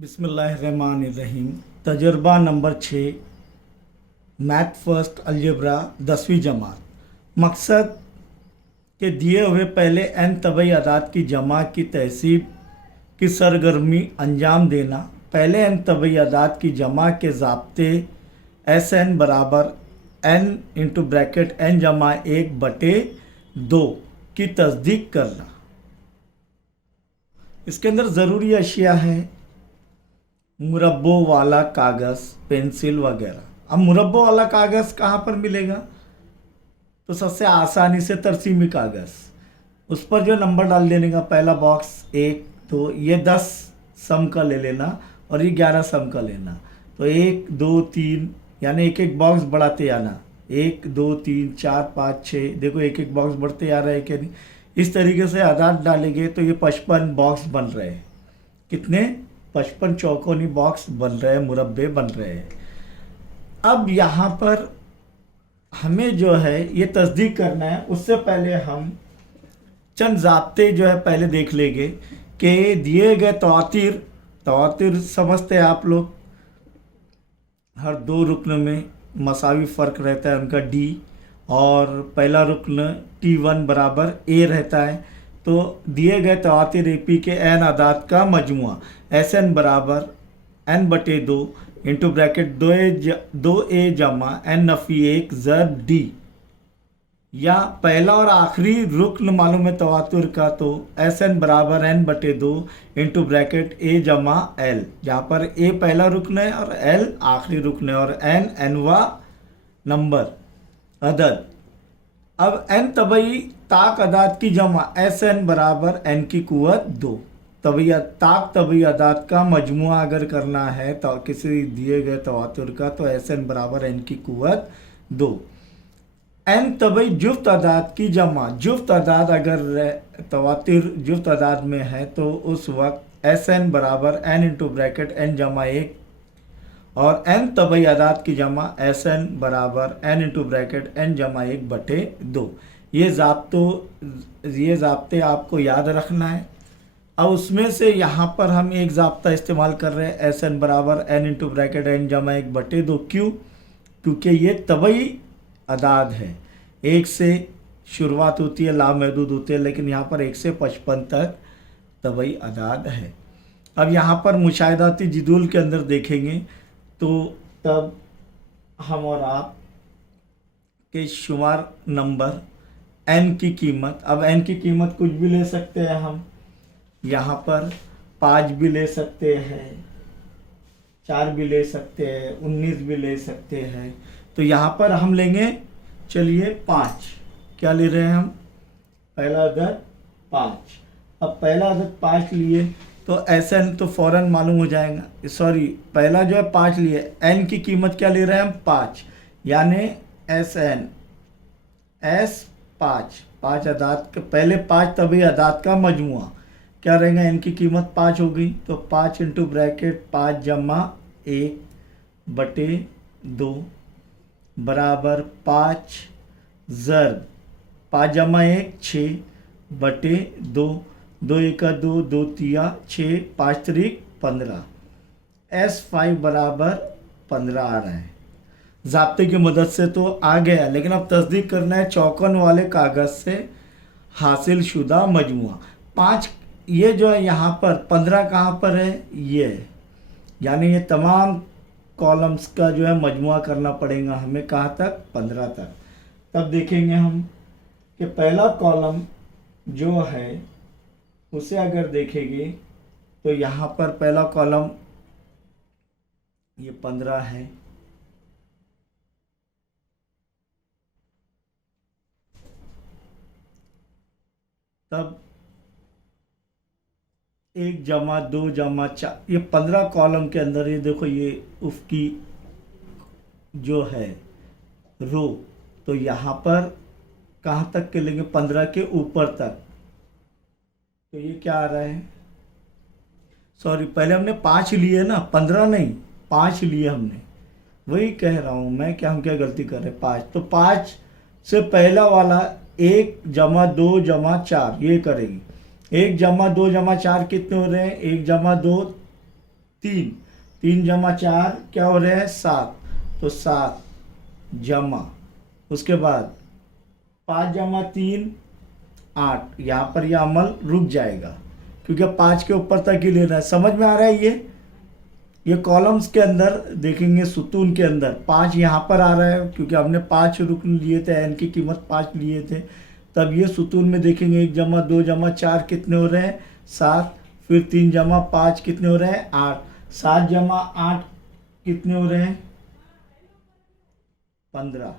बिस्मिल्लाहिर्रहमानिर्रहीम। तजुर्बा number 6, math first algebra 10वीं जमात। मकसद के दिए हुए पहले n तबई अदाद की जमा की तहसीब की सरगर्मी अंजाम देना। पहले n तबई अदाद की जमा के ज़ाब्ते SN बराबर n इंटू ब्रैकेट n जमा 1/2 की तस्दीक करना। इसके अंदर ज़रूरी अशिया है मुरब्बों वाला कागज़, पेंसिल वगैरह। अब मुरब्बों वाला कागज़ कहाँ पर मिलेगा? तो सबसे आसानी से तरसीमी कागज़, उस पर जो नंबर डाल देने का। पहला बॉक्स 1 2, ये 10 सम का ले लेना और ये 11 सम का लेना। तो 1 2 3 यानी एक एक बॉक्स बढ़ाते आना। 1 2 3 4 5 6, देखो एक एक बॉक्स बढ़ते आ रहा है कि नहीं। इस तरीके से आदाद डालेंगे तो ये 55 बॉक्स बन रहे हैं। कितने? 55 चौकोनी बॉक्स बन रहे हैं, मुरब्बे बन रहे हैं। अब यहाँ पर हमें जो है ये तस्दीक करना है। उससे पहले हम चंद ज़ाब्ते जो है पहले देख लेंगे कि दिए गए तवातिर समझते हैं आप लोग। हर दो रुकन में मसावी फ़र्क रहता है उनका D, और पहला रुकन T1 बराबर A रहता है। तो दिए गए तवातिर AP के n आदाद का मजमुआ SN बराबर n/2 इंटू ब्रैकेट 2A जमा n नफ़ी 1 ज़र D। या पहला और आखिरी रुकन मालूम है तवातुर का, तो SN बराबर n/2 इंटू ब्रैकेट A जमा L, जहाँ पर A पहला रुकन है और L आखिरी रुकन है, और n nवा नंबर अदद। अब n तबई ताक अदाद की जमा SN बराबर n की कुव्वत 2। तबई अदाद का मजमुआ अगर करना है तो किसी दिए गए तवातुर का, तो SN बराबर n की कुव्वत 2। n तबई जुफ्त अदाद की जमा, जुफ्त अदाद अगर तवातिर जुफ्त अदाद में है तो उस वक्त SN बराबर n इंटू ब्रैकेट n जमा 1, और n तबई अदाद की जमा SN बराबर n इंटू ब्रैकेट n जमा 1/2। ये ज़ाब्ते आपको याद रखना है। अब उसमें से यहाँ पर हम एक ज़ाब्ता इस्तेमाल कर रहे हैं, SN बराबर n इंटू ब्रैकेट n जमा 1/2। क्यों? क्योंकि ये तबई अदाद है। 1 से शुरुआत होती है, लामहदूद होती है, लेकिन यहाँ पर 1 से 55 तक तबई अदाद है। अब यहाँ पर मुशाहिदाती जदूल के अंदर देखेंगे तो तब हम और आप के शुमार नंबर n की कीमत, अब n की कीमत कुछ भी ले सकते हैं हम। यहाँ पर 5 भी ले सकते हैं, 4 भी ले सकते हैं, 19 भी ले सकते हैं। तो यहाँ पर हम लेंगे, चलिए 5। क्या ले रहे हैं हम? पहला अदद 5। अब पहला अदद 5 लिए तो SN तो फ़ौरन मालूम हो जाएगा। सॉरी, पहला जो है 5 लिए, n की कीमत क्या ले रहे हैं हम? 5, यानी SN S 5 अदाद के पहले 5 तबई अदाद का मजमुआ क्या रहेगा? n की कीमत 5 हो गई, तो 5 इंटू ब्रैकेट 5 जमा 1/2 बराबर 5 ज़र 5 जमा 1 6/2, 2 1 2, 2 3 6, 5 3 15। S5 बराबर 15 आ रहा है। ज़ाब्ते की मदद से तो आ गया, लेकिन अब तस्दीक करना है चौकन वाले कागज़ से हासिल शुदा मजमुआ। 5 ये जो है यहाँ पर, 15 कहाँ पर है? ये है, यानी ये तमाम कॉलम्स का जो है मजमुआ करना पड़ेगा हमें। कहाँ तक? 15 तक। तब देखेंगे हम कि पहला कॉलम जो है उसे अगर देखेंगे तो यहाँ पर पहला कॉलम ये 15 है। तब 1 जमा 2 जमा 4, ये 15 कॉलम के अंदर ये देखो, ये उसकी जो है रो, तो यहाँ पर कहाँ तक के लेंगे? 15 के ऊपर तक। तो ये क्या आ रहा है? सॉरी, पहले हमने 5 लिए ना, 15 नहीं, 5 लिए हमने। वही कह रहा हूँ मैं, हम क्या गलती कर रहे हैं? 5, तो 5 से पहला वाला 1 जमा 2 जमा 4 ये करेगी। 1 जमा 2 जमा 4 कितने हो रहे हैं? 1 जमा 2 3, 3 जमा 4 क्या हो रहे हैं 7, तो 7 जमा, उसके बाद 5 जमा 3 8, यहाँ पर यह अमल रुक जाएगा क्योंकि 5 के ऊपर तक ही लेना है। समझ में आ रहा है? ये कॉलम्स के अंदर देखेंगे, सुतून के अंदर 5 यहाँ पर आ रहा है क्योंकि हमने 5 रुकन लिए थे, एन की कीमत 5 लिए थे। तब ये सुतून में देखेंगे 1 जमा 2 जमा 4 कितने हो रहे हैं 7, फिर 3 जमा 5 कितने हो रहे हैं 8, 7 जमा 8 कितने हो रहे हैं 15।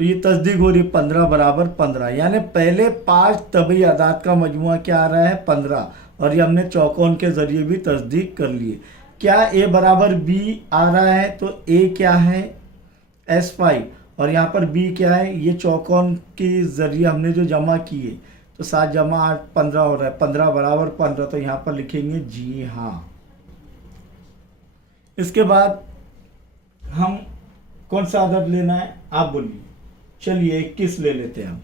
तो ये तस्दीक हो रही है 15 बराबर 15, यानी पहले 5 तबई अदाद का मजमुआ क्या आ रहा है 15, और ये हमने चौकोन के जरिए भी तस्दीक कर लिए। क्या a बराबर b आ रहा है, तो a क्या है S5 और यहाँ पर b क्या है, ये चौकोन के जरिए हमने जो जमा किए, तो 7 जमा 8 15 हो रहा है, 15 बराबर 15, तो यहाँ पर लिखेंगे जी हाँ। इसके बाद हम कौन सा अदद लेना है आप बोलिए। चलिए 21 ले लेते हैं हम।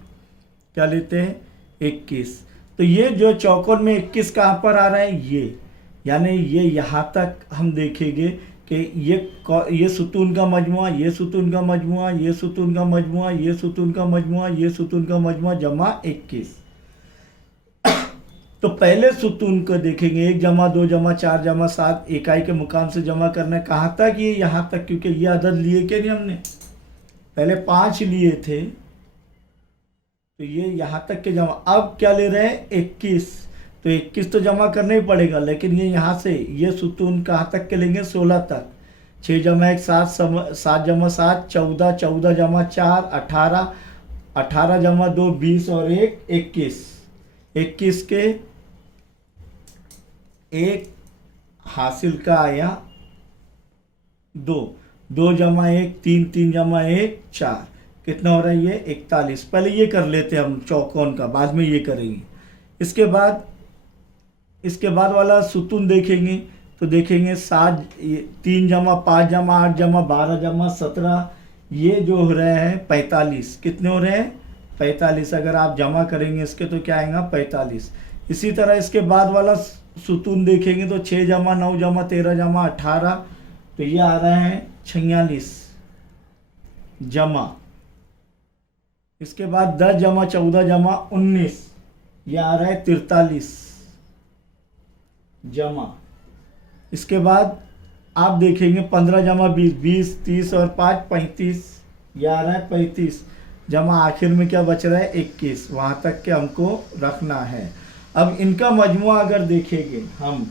क्या लेते हैं 21। तो ये जो चौकोन में 21 कहाँ पर आ रहा है, ये यानी ये यहाँ तक हम देखेंगे कि ये सुतून का मजमुआ, ये सुतून का मजमुआ, ये सुतून का मजमुआ, ये सुतून का मजमुआ, ये सुतून का मजमुआ जमा 21। तो पहले सुतून को देखेंगे 1 जमा 2 जमा 4 जमा 7 इकाई के मुकाम से जमा करना है। कहाँ तक, ये यहाँ तक, क्योंकि ये अदद लिए क्या नहीं हमने, पहले 5 लिए थे, तो ये यहाँ तक के जमा। अब क्या ले रहे हैं 21, तो 21 तो जमा करना ही पड़ेगा, लेकिन ये यहाँ से ये सुतून कहाँ तक के लेंगे 16 तक। 6 जमा 1 7, 7 जमा 7 14, 14 जमा 4 18, 18 जमा 2 20 और 1 21। 21 के एक हासिल का आया 2, 2 जमा 1 3, 3 जमा 1 4, कितना हो रहा है ये 41। पहले ये कर लेते हैं हम चौकोन का, बाद में ये करेंगे। इसके बाद वाला सुतून देखेंगे तो देखेंगे 7 3 जमा 5 जमा 8 जमा 12 जमा 17, ये जो हो रहे हैं 45, कितने हो रहे हैं 45। अगर आप जमा करेंगे इसके तो क्या आएगा 45। इसी तरह इसके बाद वाला सुतून देखेंगे तो 6 जमा 9 जमा 13 जमा 18, तो ये आ रहा है 46 जमा। इसके बाद 10 जमा 14 जमा 19, ये आ रहा है 43 जमा। इसके बाद आप देखेंगे 15 जमा 20 20, 30 और 5 35, ये आ रहा है 35 जमा। आखिर में क्या बच रहा है 21, वहाँ तक के हमको रखना है। अब इनका मजमुआ अगर देखेंगे हम,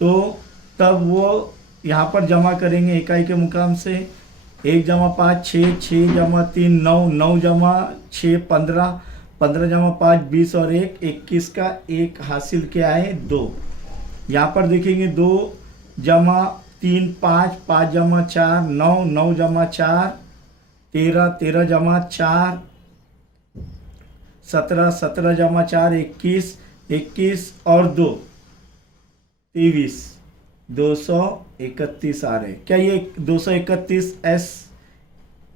तो तब वो यहाँ पर जमा करेंगे इकाई के मुकाम से। 1 जमा 5 6, 6 जमा 3 9, 9 जमा 6 15, 15 जमा 5 20 और 1 21 का एक हासिल क्या है 2। यहाँ पर देखेंगे 2 जमा 3 5, 5 जमा 4 9, 9 जमा 4 13, 13 जमा 4 17, 17 जमा 4 21, 21 और 2 23, 231 आ रहे। क्या ये 231 S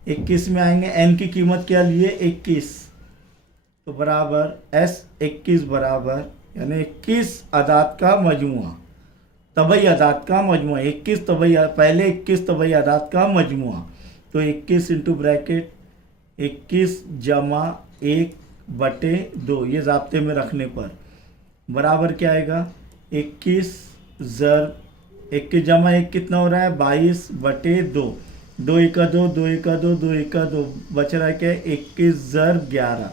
21 में आएंगे? n की कीमत क्या लिए 21, तो बराबर S 21 बराबर यानी 21 अदाद का मजमुआ, तबई अदाद का मजमुआ। 21 तबई, पहले 21 तबई अदाद का मजमुआ, तो 21 इंटू ब्रैकेट 21 जमा 1 बटे 2, ये ज़ाब्ते में रखने पर बराबर क्या आएगा 21 ज़र 21 जमा 1 कितना हो रहा है 22 बटे 2, 2 1 2, 2 1 2, 2 1 2, बच रहा है क्या 21 ज़र 11,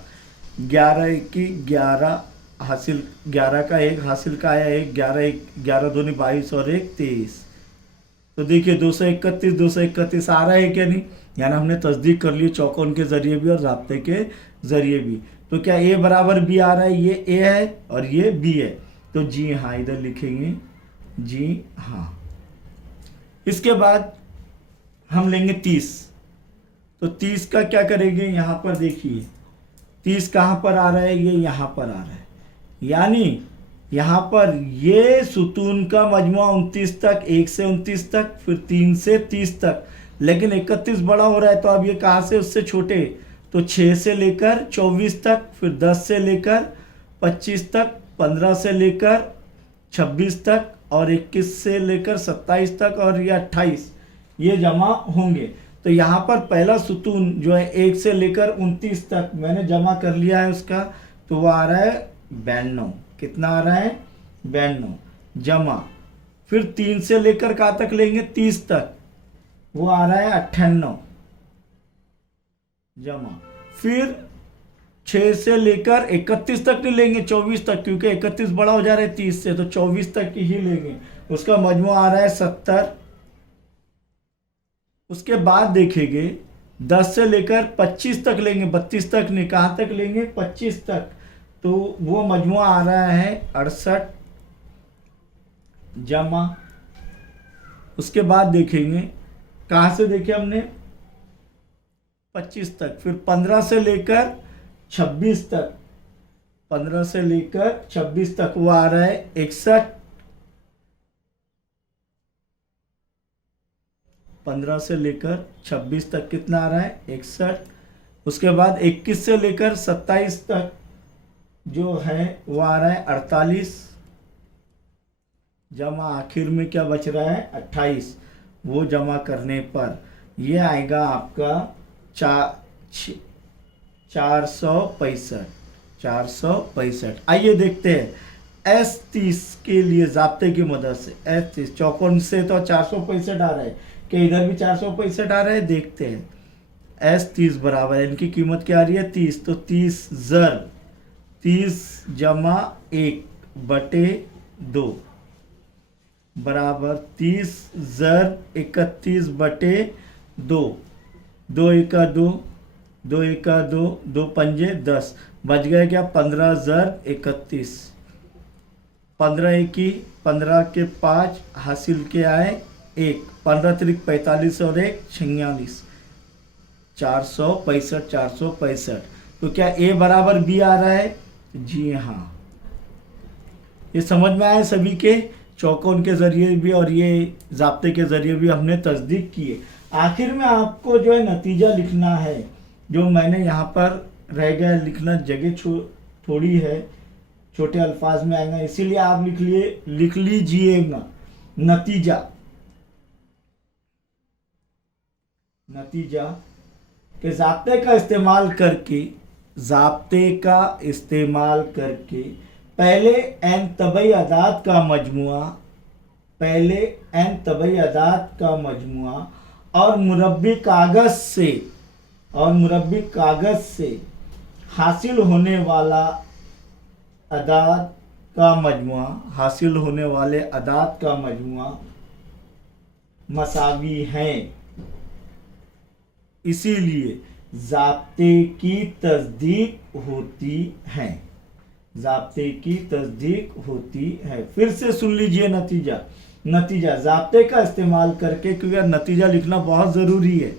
11 1 11 हासिल, 11 का 1 हासिल का आया 1, 11 1 11 दूनी 22 और 1 23। तो देखिए 231 231 आ रहा है क्या नहीं, यानी हमने तस्दीक कर ली चौकोन के ज़रिए भी और ज़ाब्ते के ज़रिए भी। तो क्या a बराबर b आ रहा है, ये a है और ये b है, तो जी हाँ इधर लिखेंगे जी हाँ। इसके बाद हम लेंगे 30, तो 30 का क्या करेंगे, यहाँ पर देखिए 30 कहाँ पर आ रहा है, ये यहाँ पर आ रहा है, यानी यहाँ पर ये सुतून का मजमुआ 29 तक, 1 से 29 तक, फिर 3 से 30 तक, लेकिन 31 बड़ा हो रहा है, तो अब ये कहाँ से उससे छोटे, तो 6 से लेकर 24 तक, फिर 10 से लेकर 25 तक, 15 से लेकर 26 तक और 21 से लेकर 27 तक और ये 28 ये जमा होंगे। तो यहाँ पर पहला सुतून जो है 1 से लेकर 29 तक मैंने जमा कर लिया है उसका, तो वो आ रहा है 92। कितना आ रहा है? 92 जमा। फिर 3 से लेकर कहाँ तक लेंगे? 30 तक, वो आ रहा है 98 जमा। फिर 6 से लेकर 31 तक नहीं लेंगे, 24 तक, क्योंकि 31 बड़ा हो जा रहा है 30 से, तो 24 तक ही लेंगे। उसका मजमू आ रहा है 70। उसके बाद देखेंगे 10 से लेकर 25 तक लेंगे, 32 तक नहीं, कहाँ तक लेंगे? 25 तक, तो वो मजमुआ आ रहा है 68 जमा। उसके बाद देखेंगे, कहाँ से देखे हमने? 25 तक। फिर 15 से लेकर 26 तक, 15 से लेकर 26 तक वो आ रहा है 61। 15 से लेकर 26 तक कितना आ रहा है? 61। उसके बाद 21 से लेकर 27 तक जो है वो आ रहा है 48 जमा। आखिर में क्या बच रहा है? 28। वो जमा करने पर ये आएगा आपका 465। आइए देखते हैं S30 के लिए जाब्ते की मदद से। S30 चौकोन से तो 465 आ रहा है, कि इधर भी 465 आ रहा है। देखते हैं S30 बराबर है, इनकी कीमत क्या आ रही है? 30। तो 30 ज़र 30 जमा 1 बटे 2 बराबर 30 ज़र 31 बटे 2। 2 एका 2, 2 एका 2, 2 पंजे 10, बच गए क्या? 15 ज़र 31। 15 एकी 15 के 5 हासिल के आए 1, 15 त्रिक 45 और 1 46, 465। तो क्या A बराबर B आ रहा है? जी हाँ। ये समझ में आया सभी के? चौकोन के ज़रिए भी और ये ज़ाब्ते के ज़रिए भी हमने तस्दीक किए। आखिर में आपको जो है नतीजा लिखना है, जो मैंने यहाँ पर रह गया लिखना, जगह थोड़ी है, छोटे अल्फाज में आएगा, इसीलिए आप लिख लीजिएगा नतीजा के ज़ाब्ते का इस्तेमाल करके पहले n तबई अदाद का मजमुआ और मुरब्बी कागज से हासिल होने वाले अदाद का मजमुआ मसावी हैं, इसीलिए ज़ाब्ते की तस्दीक होती है। फिर से सुन लीजिए नतीजा ज़ाब्ते का इस्तेमाल करके, क्योंकि नतीजा लिखना बहुत ज़रूरी है।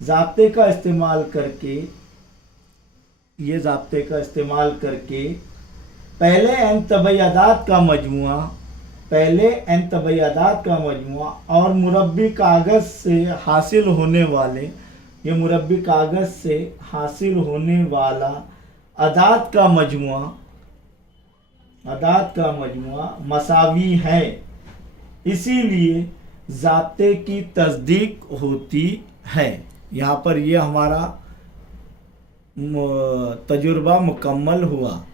ज़ाब्ते का इस्तेमाल करके पहले n तबई अदाद का मजमुआ और मुरब्बी कागज से हासिल होने वाला अदाद का मजमुआ मसावी है, इसीलिए ज़ाब्ते की तस्दीक होती है। यहाँ पर ये हमारा तजुर्बा मुकम्मल हुआ।